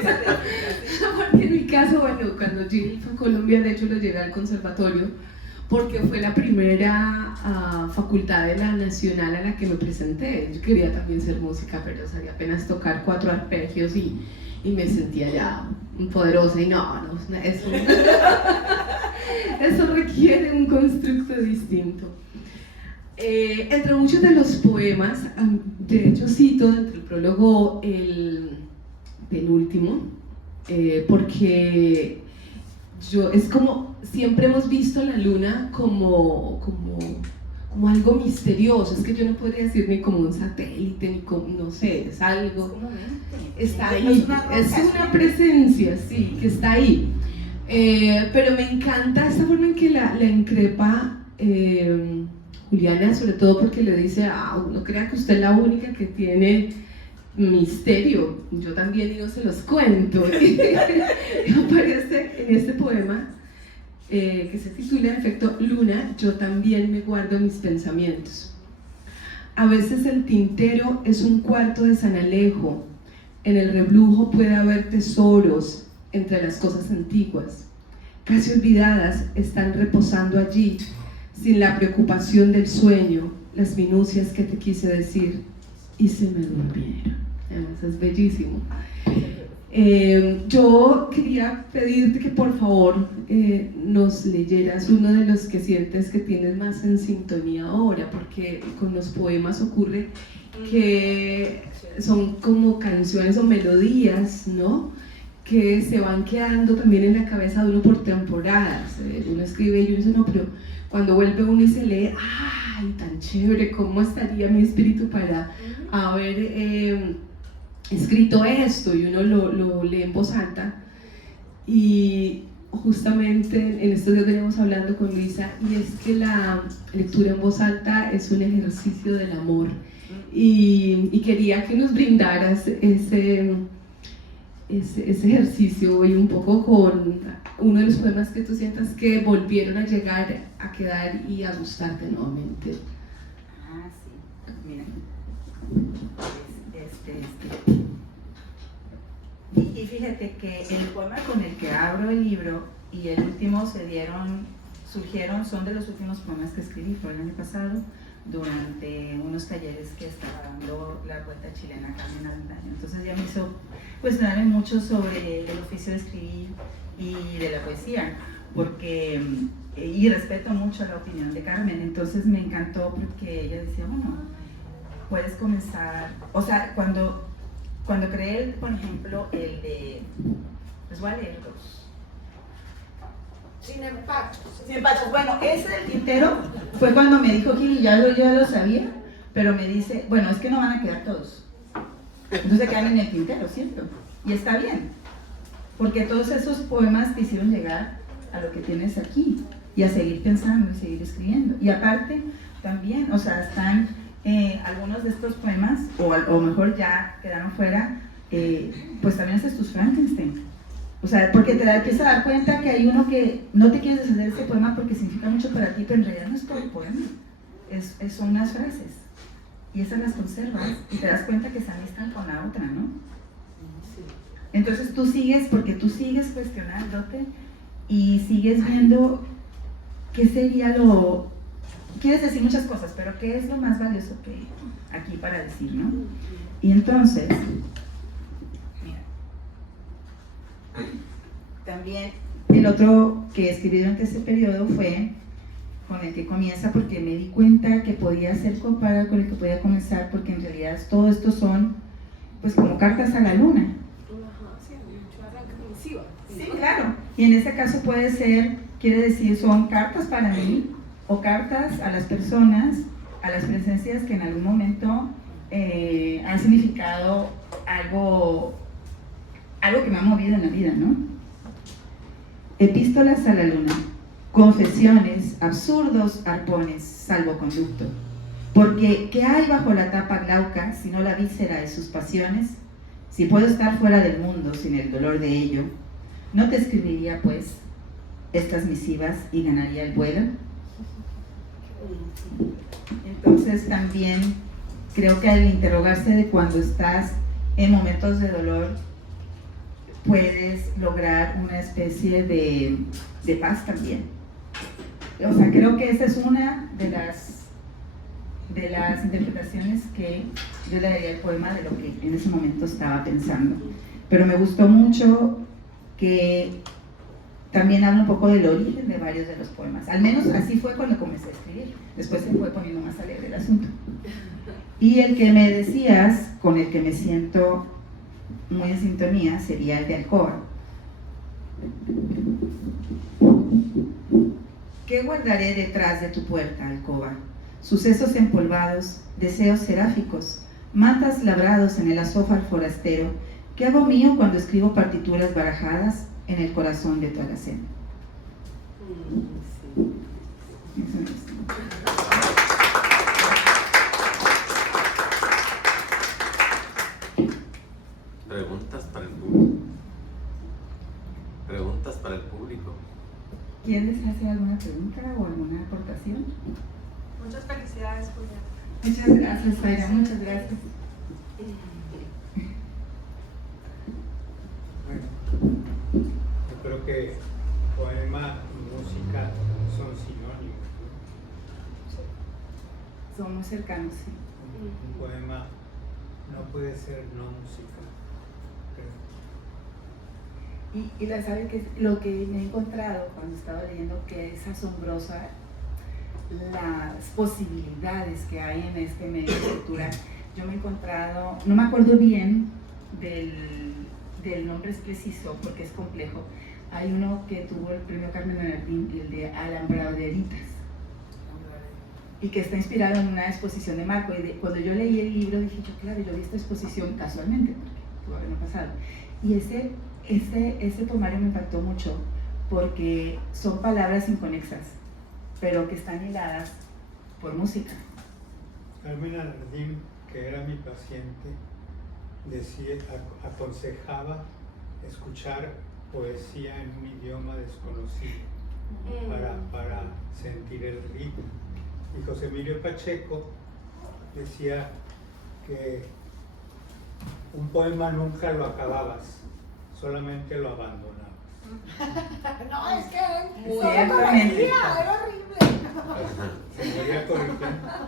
Porque en mi caso, bueno, cuando Gil fue a Colombia, de hecho lo llevé al conservatorio, porque fue la primera facultad de la nacional a la que me presenté. Yo quería también ser música, pero sabía apenas tocar 4 arpegios y me sentía ya poderosa. Y no, eso requiere un constructo distinto. Entre muchos de los poemas, de hecho cito dentro del prólogo el penúltimo, porque es como, siempre hemos visto la luna como algo misterioso. Es que yo no podría decir ni como un satélite, ni como, no sé, es algo, está ahí, es una presencia, sí, que está ahí. Pero me encanta esta forma en que la increpa Juliana, sobre todo porque le dice, no crea que usted es la única que tiene misterio, yo también y no se los cuento. Y aparece en este poema que se titula en efecto Luna, yo también me guardo mis pensamientos. A veces el tintero es un cuarto de San Alejo, en el reblujo puede haber tesoros entre las cosas antiguas, casi olvidadas están reposando allí, sin la preocupación del sueño, las minucias que te quise decir y se me durmieron. Además es bellísimo. Yo quería pedirte que por favor nos leyeras uno de los que sientes que tienes más en sintonía ahora, porque con los poemas ocurre que son como canciones o melodías, ¿no?, que se van quedando también en la cabeza de uno por temporadas. Uno escribe y uno dice, no, pero cuando vuelve uno y se lee, ¡ay, tan chévere! ¿Cómo estaría mi espíritu para haber escrito esto? Y uno lo lee en voz alta. Y justamente en estos días veníamos hablando con Luisa, y es que la lectura en voz alta es un ejercicio del amor. Y quería que nos brindaras ese ejercicio hoy, un poco con uno de los poemas que tú sientas que volvieron a llegar, a quedar y a gustarte nuevamente. Sí, mira. Y fíjate que el poema con el que abro el libro y el último surgieron, son de los últimos poemas que escribí, fue el año pasado, durante unos talleres que estaba dando la Vuelta Chilena Carmen Avendaño. Entonces ya me hizo cuestionarme mucho sobre el oficio de escribir y de la poesía, porque y respeto mucho la opinión de Carmen. Entonces me encantó porque ella decía, bueno, puedes comenzar, o sea, cuando creé, por ejemplo, el de, les voy a leerlos. Sin empachos. Sin empachos. Bueno, ese del tintero fue cuando me dijo Gil, yo lo sabía, pero me dice, bueno, es que no van a quedar todos. Entonces quedan en el tintero, ¿cierto? Y está bien, porque todos esos poemas te hicieron llegar a lo que tienes aquí y a seguir pensando y seguir escribiendo. Y aparte, también, o sea, están algunos de estos poemas, o mejor ya quedaron fuera, pues también haces tus Frankenstein. O sea, porque te empiezas a dar cuenta que hay uno que no te quieres deshacer de ese poema porque significa mucho para ti, pero en realidad no es todo el poema, son unas frases. Y esas las conservas y te das cuenta que se amistan con la otra, ¿no? Entonces tú sigues, porque tú sigues cuestionándote y sigues viendo qué sería quieres decir muchas cosas, pero qué es lo más valioso que hay aquí para decir, ¿no? Y entonces, mira, también el otro que escribí durante ese periodo fue con el que comienza, porque me di cuenta que podía ser comparado con el que podía comenzar, porque en realidad todo esto son pues como cartas a la luna. Ajá, sí, mucho arranque misiva. Sí, claro. Y en este caso puede ser, quiere decir, son cartas para mí o cartas a las personas, a las presencias que en algún momento han significado algo que me ha movido en la vida, ¿no? Epístolas a la luna, confesiones, absurdos arpones, salvoconducto. Porque, ¿qué hay bajo la tapa glauca sino la víscera de sus pasiones? Si puedo estar fuera del mundo sin el dolor de ello, ¿no te escribiría, pues, estas misivas y ganaría el vuelo? Entonces, también creo que al interrogarse de cuando estás en momentos de dolor, puedes lograr una especie de paz también. O sea, creo que esa es una de las interpretaciones que yo le daría al poema de lo que en ese momento estaba pensando. Pero me gustó mucho que también habla un poco del origen de varios de los poemas. Al menos así fue cuando comencé a escribir. Después se fue poniendo más alegre el asunto. Y el que me decías, con el que me siento muy en sintonía, sería el de Alcoba. ¿Qué guardaré detrás de tu puerta, alcoba? Sucesos empolvados, deseos seráficos, matas labrados en el azófar forastero, ¿qué hago mío cuando escribo partituras barajadas en el corazón de tu alacena? Eso es. Preguntas para el público. Preguntas para el público. ¿Quién les hace alguna pregunta o alguna aportación? Muchas felicidades, Julia. Muchas gracias, Zaira, muchas gracias. Bueno, yo creo que poema y música son sinónimos, ¿no? Son muy cercanos, sí. Un poema no puede ser no música, creo. Y la sabe que lo que me he encontrado cuando estaba leyendo, que es asombrosa las posibilidades que hay en este medio de escritura. Yo me he encontrado, no me acuerdo bien del nombre preciso porque es complejo. Hay uno que tuvo el premio Carmen Bernardín, el de Alambraderitas, y que está inspirado en una exposición de Marco. Y cuando yo leí el libro dije, claro, yo vi esta exposición casualmente, porque tuvo haberme pasado. Y ese poemario me impactó mucho porque son palabras inconexas, pero que están hiladas por música. Carmen Alardín, que era mi paciente, aconsejaba escuchar poesía en un idioma desconocido para sentir el ritmo. Y José Emilio Pacheco decía que un poema nunca lo acababas, solamente lo abandonabas. No, es que Muy solo ciertamente. corregía, era horrible. Se podía corregir,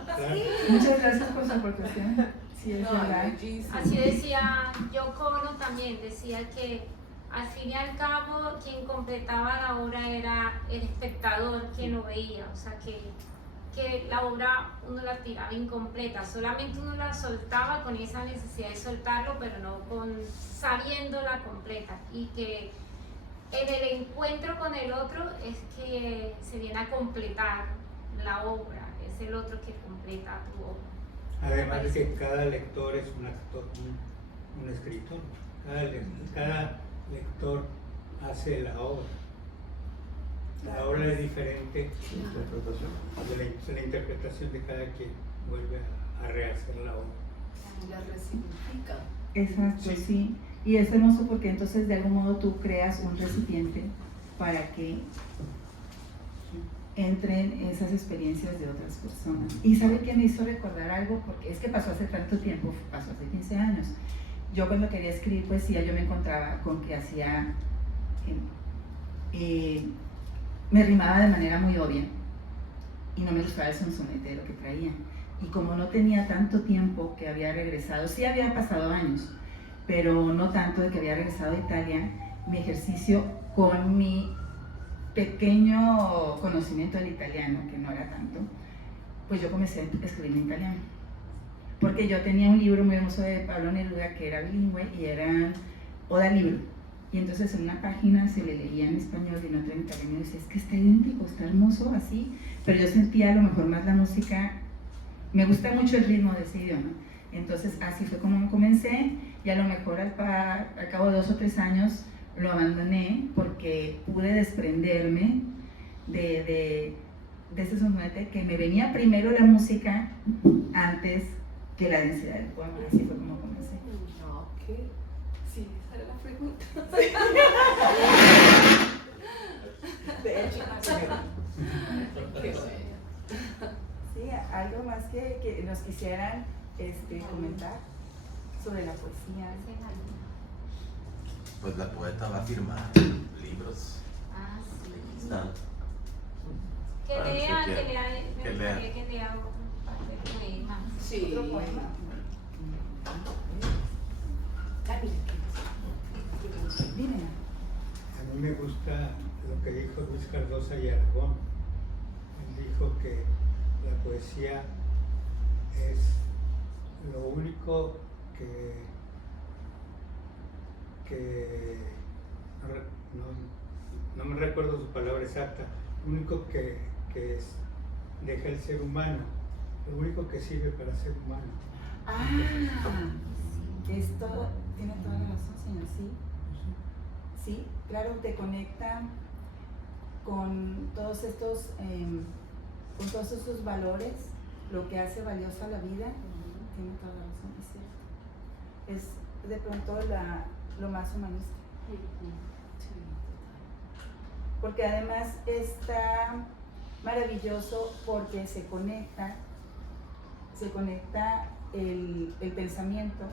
claro. Muchas gracias por su aportación. Sí, es verdad. Así decía Yoko Ono también, decía que al fin y al cabo quien completaba la obra era el espectador, quien lo veía, o sea que la obra uno la tiraba incompleta, solamente uno la soltaba con esa necesidad de soltarlo, pero no sabiéndola completa, y que en el encuentro con el otro es que se viene a completar la obra, es el otro que completa tu obra. Además de que cada lector es un actor, un escritor. Cada lector hace la obra. La obra es diferente de la interpretación de cada quien. Vuelve a rehacer la obra. La resignifica. Exacto, Sí. sí. Y es hermoso porque entonces de algún modo tú creas un recipiente para que entren esas experiencias de otras personas. Y ¿sabe qué me hizo recordar algo? Porque es que pasó hace tanto tiempo, pasó hace 15 años. Yo cuando quería escribir poesía yo me encontraba con que hacía, me rimaba de manera muy obvia y no me gustaba el sonsonetero que traía. Y como no tenía tanto tiempo que había regresado, sí había pasado años, pero no tanto de que había regresado a Italia, mi ejercicio con mi pequeño conocimiento del italiano, que no era tanto, pues yo comencé a escribir en italiano. porque yo tenía un libro muy hermoso de Pablo Neruda que era bilingüe y era Oda Libro. Y entonces en una página se le leía en español y en otra en italiano y decía, es que está idéntico, está hermoso así, pero yo sentía a lo mejor más la música, me gusta mucho el ritmo de ese idioma. Entonces así fue como comencé y a lo mejor al cabo de 2 o 3 años lo abandoné porque pude desprenderme de ese soporte que me venía primero la música antes que la densidad del poema. Así fue como comencé. Ok, sí, esa era la pregunta. De hecho, Qué bueno. sí, algo más que nos quisieran comentar sobre la poesía. Pues la poeta va a firmar libros. Ah, sí. Aquí están. Que Ah, lea, sí, que lea, me que gustaría lea. que lea otro par de poemas. Sí. Otro poema. Dime. A mí me gusta lo que dijo Luis Cardosa y Aragón. Él dijo que la poesía es lo único no me recuerdo su palabra exacta, lo único que deja el ser humano, lo único que sirve para ser humano. Esto tiene toda la razón, señor, sí. Sí, claro, te conecta con todos estos valores, lo que hace valiosa la vida. Tiene toda la razón, es cierto. Es de pronto lo más humanista. Porque además está maravilloso porque se conecta el pensamiento,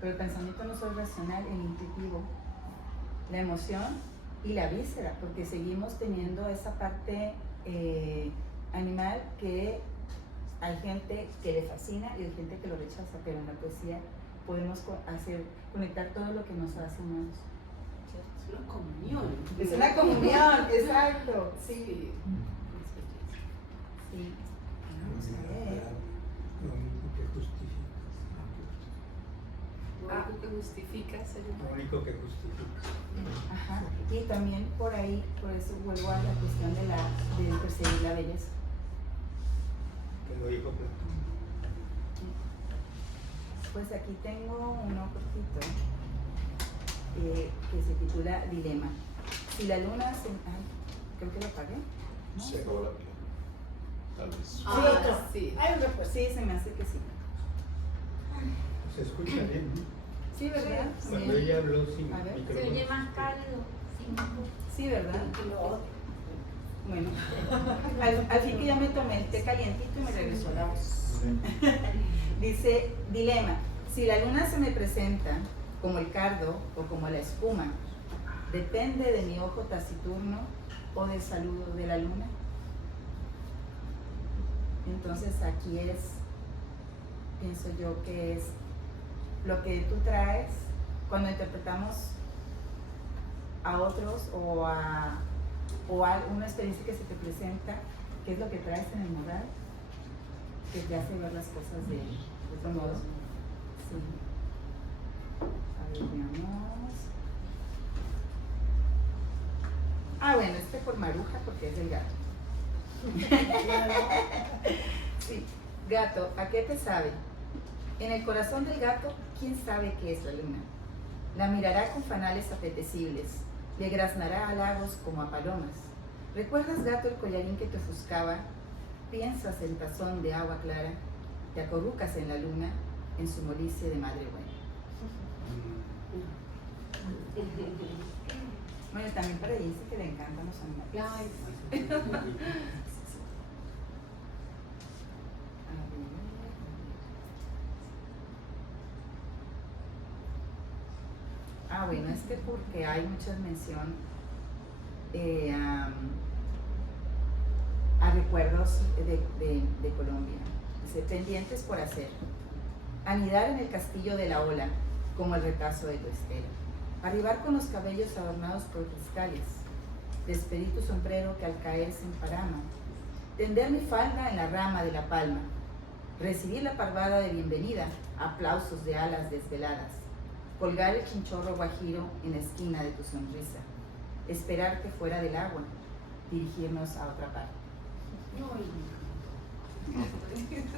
pero el pensamiento no solo racional, el intuitivo, la emoción y la víscera, porque seguimos teniendo esa parte animal que hay gente que le fascina y hay gente que lo rechaza, pero en la poesía podemos conectar todo lo que nos hace humanos. Es una comunión. Es una comunión, exacto. Sí. Sí. Vamos a ver. Lo único que justifica. Algo que justifica ser Lo humano. único que justifica. Ajá. Y también por ahí, por eso vuelvo a la cuestión de perseguir la belleza. Que lo dijo Platón. Pues aquí tengo uno cortito que se titula Dilema. Si la luna se... Ay, creo que lo apagué. ¿No? Se acabó la pila. Tal vez. otro. Sí. Hay otro, pues sí, se me hace que sí. Se escucha bien, ¿no? Sí, ¿verdad? Cuando ella habló sin A ver. Se oye micrófono. más cálido. Sí, ¿verdad? Bueno, al fin que ya me tomé el té calientito y me regresó la voz. Dice, dilema, si la luna se me presenta como el cardo o como la espuma, ¿depende de mi ojo taciturno o del saludo de la luna? Entonces aquí pienso yo que es lo que tú traes cuando interpretamos a otros o a una experiencia que se te presenta, qué es lo que traes en el moral, que te hace ver las cosas de otro modo. Sí. A ver, veamos. Bueno, por Maruja, porque es del gato. Sí, gato, ¿a qué te sabe? En el corazón del gato, ¿quién sabe qué es la luna? La mirará con fanales apetecibles, le graznará halagos como a palomas. ¿Recuerdas, gato, el collarín que te ofuscaba? Piensas en tazón de agua clara, te acurrucas en la luna, en su molicie de madre buena. Bueno, también para ella dice que le encantan los animales. Ay, Bueno, porque hay mucha mención a recuerdos de Colombia. Dice, pendientes por hacer. Anidar en el castillo de la ola, como el retazo de tu estela. Arribar con los cabellos adornados por cristales. Despedir tu sombrero que al caer se emparama. Tender mi falda en la rama de la palma. recibir la palmada de bienvenida, aplausos de alas desveladas, colgar el chinchorro guajiro en la esquina de tu sonrisa, esperarte fuera del agua, dirigirnos a otra parte.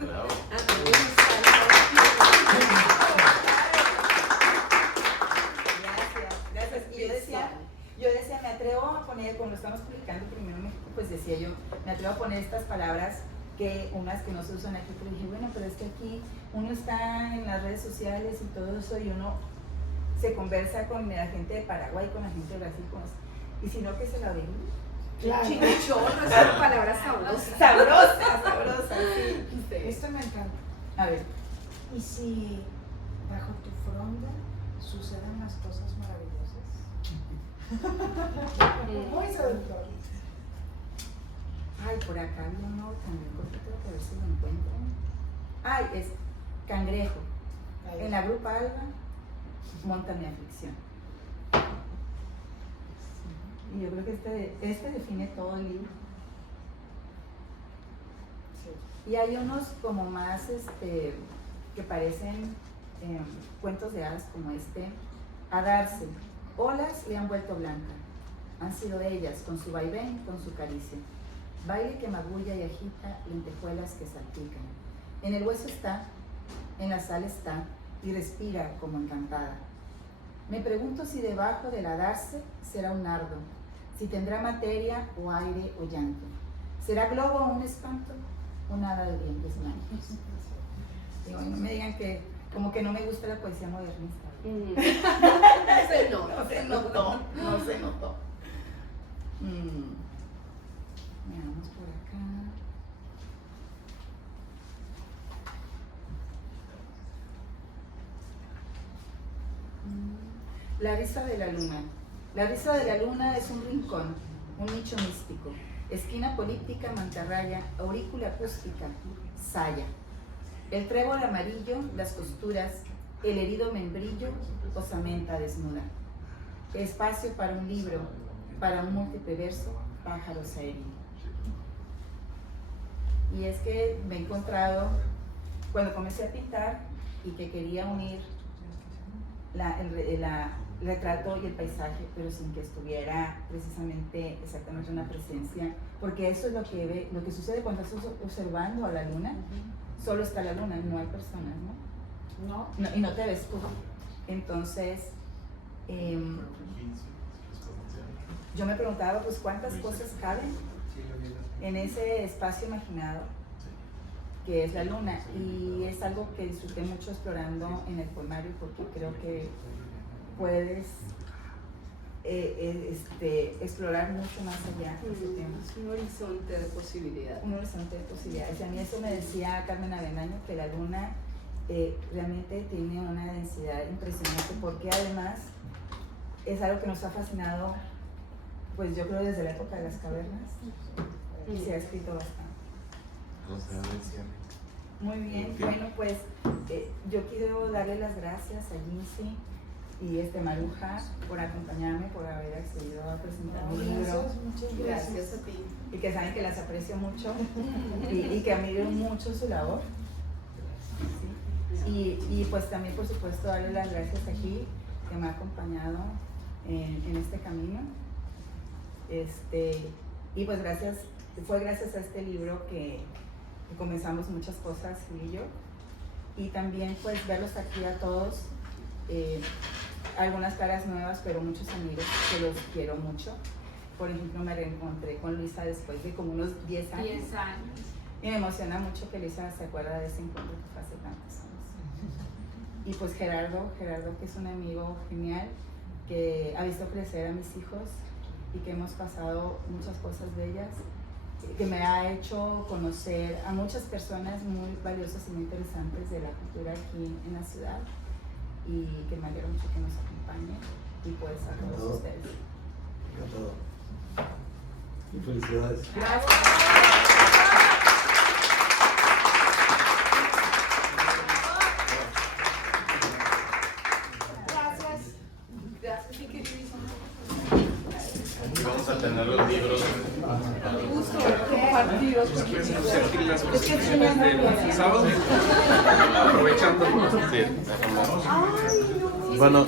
Bravo. Gracias. Y yo decía, me atrevo a poner, cuando estamos publicando primero en México, pues decía yo, me atrevo a poner estas palabras que unas que no se usan aquí, pero dije, bueno, pero es que aquí uno está en las redes sociales y todo eso y uno se conversa con la gente de Paraguay, con la gente de Brasil, y si no, que se la den. Claro. Chinchorro, es una palabra sabrosa. Sabrosa, sí. Esto me encanta. A ver, ¿Y si bajo tu fronda suceden las cosas maravillosas? Muy seductor. ay, por acá había uno también cortito, a ver si lo encuentran. Ay, es Cangrejo. En la grupa Alba, monta mi aflicción. Y yo creo que este define todo el libro. Y hay unos como más que parecen cuentos de hadas como este. A darse. Olas le han vuelto blanca. Han sido ellas, con su vaivén, con su caricia. Baile que magulla y agita lentejuelas que salpican. En el hueso está, en la sal está, y respira como encantada. Me pregunto si debajo del adarse será un nardo, si tendrá materia o aire o llanto. ¿Será globo o un espanto? Un hada de dientes blancos. Digo, no me digan que como que no me gusta la poesía modernista. No No se notó. Veamos por acá. La risa de la luna. La risa de la luna es un rincón, un nicho místico, esquina políptica, mantarraya, aurícula acústica, saya. El trébol amarillo, las costuras, el herido membrillo, osamenta desnuda. Espacio para un libro, para un múltiple verso, pájaros aéreos. Y es que me he encontrado, cuando comencé a pintar y que quería unir el retrato y el paisaje, pero sin que estuviera precisamente exactamente una presencia, porque eso es lo que sucede cuando estás observando a la luna. Solo está la luna, no hay personas, ¿no? Y no te ves tú. Entonces, yo me preguntaba, pues, ¿cuántas cosas caben en ese espacio imaginado que es la luna? Y es algo que disfruté mucho explorando en el poemario, porque creo que puedes explorar mucho más allá de ese tema. Es un horizonte de posibilidades. Un horizonte de posibilidades. A mí eso me decía Carmen Avenaño, que la luna realmente tiene una densidad impresionante, porque además es algo que nos ha fascinado, pues yo creo desde la época de las cavernas, y se ha escrito bastante. Muy bien, bueno, pues yo quiero darle las gracias a Jinsi y Maruja por acompañarme, por haber accedido a presentar mi libro. Muchas Gracias a ti. Y que saben que las aprecio mucho y que admiro mucho su labor. Sí. Y pues también, por supuesto, darle las gracias a Gil, que me ha acompañado en este camino. Y pues fue gracias a este libro que comenzamos muchas cosas, Gil y yo. Y también pues verlos aquí a todos, algunas caras nuevas, pero muchos amigos que los quiero mucho. Por ejemplo, me reencontré con Luisa después de como unos 10 años. 10 años. Y me emociona mucho que Luisa se acuerda de ese encuentro que fue hace tantos años. Y pues Gerardo, que es un amigo genial, que ha visto crecer a mis hijos y que hemos pasado muchas cosas bellas, que me ha hecho conocer a muchas personas muy valiosas y muy interesantes de la cultura aquí en la ciudad, y que me alegra mucho que nos acompañen, y pues a todos ustedes. Encantado. Y felicidades. Gracias, mi queridísimo. Y vamos a tener los libros Gusto compartiros. ¿Quieres anunciar aquí las presentaciones del sábado? Aprovechando. Sí, déjame. Ay, no. Bueno,